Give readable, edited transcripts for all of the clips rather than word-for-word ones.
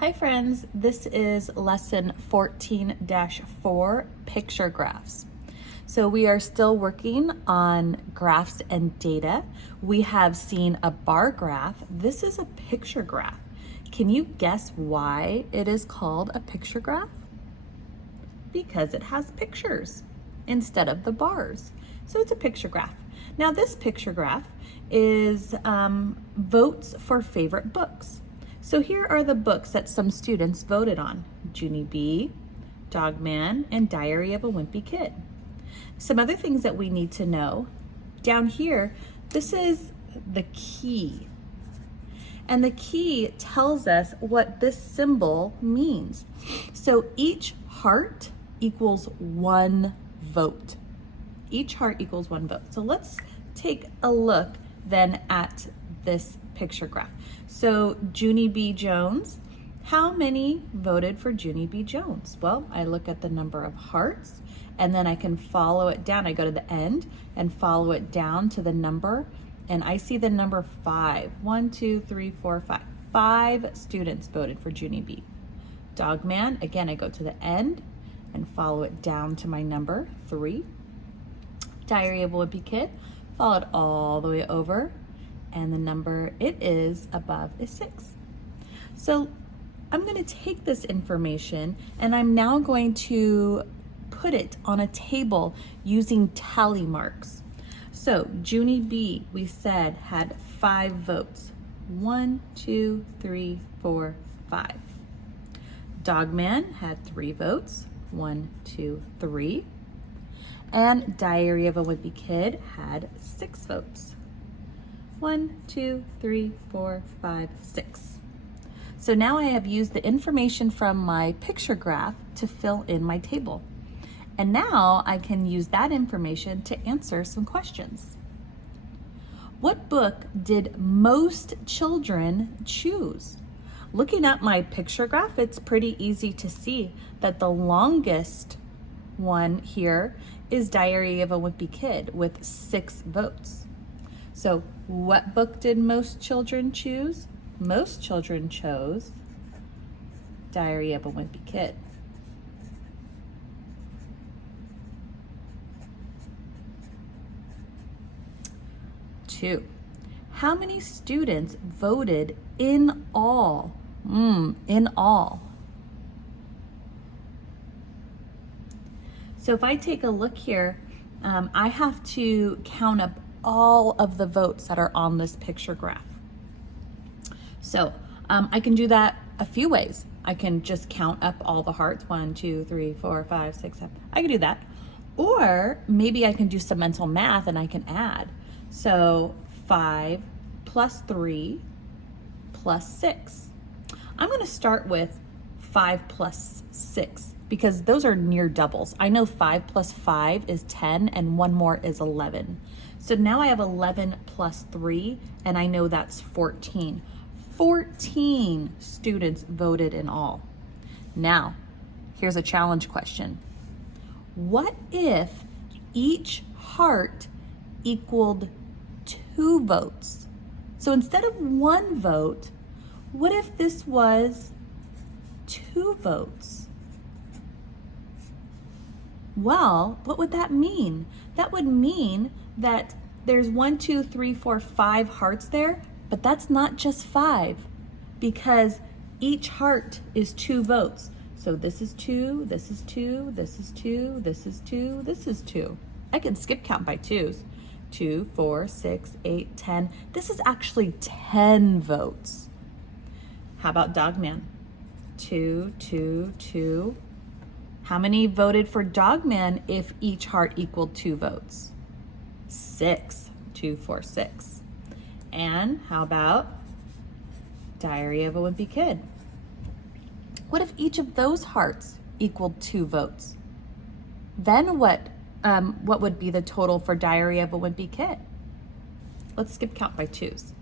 Hi friends, this is lesson 14-4, picture graphs. So we are still working on graphs and data. We have seen a bar graph. This is a picture graph. Can you guess why it is called a picture graph? Because it has pictures instead of the bars. So it's a picture graph. Now this picture graph is votes for favorite books. So here are the books that some students voted on: Junie B, Dog Man, and Diary of a Wimpy Kid. Some other things that we need to know. Down here, this is the key. And the key tells us what this symbol means. So each heart equals one vote. Each heart equals one vote. So let's take a look then at this picture graph. So Junie B. Jones, how many voted for Junie B. Jones? Well, I look at the number of hearts and then I can follow it down. I go to the end and follow it down to the number, and I see the number 5. 1, 2, 3, 4, 5. 5 students voted for Junie B. Dog Man, again, I go to the end and follow it down to my number 3. Diary of a Wimpy Kid, followed all the way over, and the number it is above is 6. So I'm going to take this information and I'm now going to put it on a table using tally marks. So Junie B, we said, had 5 votes. 1, 2, 3, 4, 5. Dog Man had 3 votes. 1, 2, 3. And Diary of a Wimpy Kid had 6 votes. 1, 2, 3, 4, 5, 6. So now I have used the information from my picture graph to fill in my table. And now I can use that information to answer some questions. What book did most children choose? Looking at my picture graph, it's pretty easy to see that the longest one here is Diary of a Wimpy Kid with 6 votes. So what book did most children choose? Most children chose Diary of a Wimpy Kid. Two, how many students voted in all? In all. So if I take a look here, I have to count up all of the votes that are on this picture graph. So I can do that a few ways. I can just count up all the hearts, 1, 2, 3, 4, 5, 6, 7. I can do that. Or maybe I can do some mental math and I can add. So 5 plus 3 plus 6. I'm going to start with 5 plus 6 because those are near doubles. I know 5 plus 5 is 10 and one more is 11. So now I have 11 plus 3 and I know that's 14. 14 students voted in all. Now, here's a challenge question. What if each heart equaled 2 votes? So instead of 1 vote, what if this was 2 votes? Well, what would that mean? That would mean that there's 1, 2, 3, 4, 5 hearts there, but that's not just 5 because each heart is 2 votes. So this is 2, this is 2, this is 2, this is 2, this is 2. I can skip count by 2s. 2, 4, 6, 8, 10. This is actually 10 votes. How about Dog Man? 2, 2, 2. How many voted for Dog Man if each heart equaled 2 votes? 6. 2, 4, 6. And how about Diary of a Wimpy Kid? What if each of those hearts equaled 2 votes? Then what would be the total for Diary of a Wimpy Kid? Let's skip count by 2s.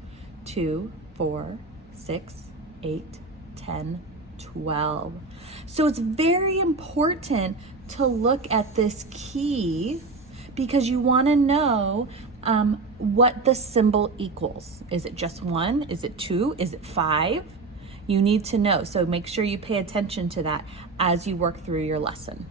2, 4, 6, 8, 10, 12. So it's very important to look at this key because you want to know what the symbol equals. Is it just 1? Is it 2? Is it 5? You need to know, so make sure you pay attention to that as you work through your lesson.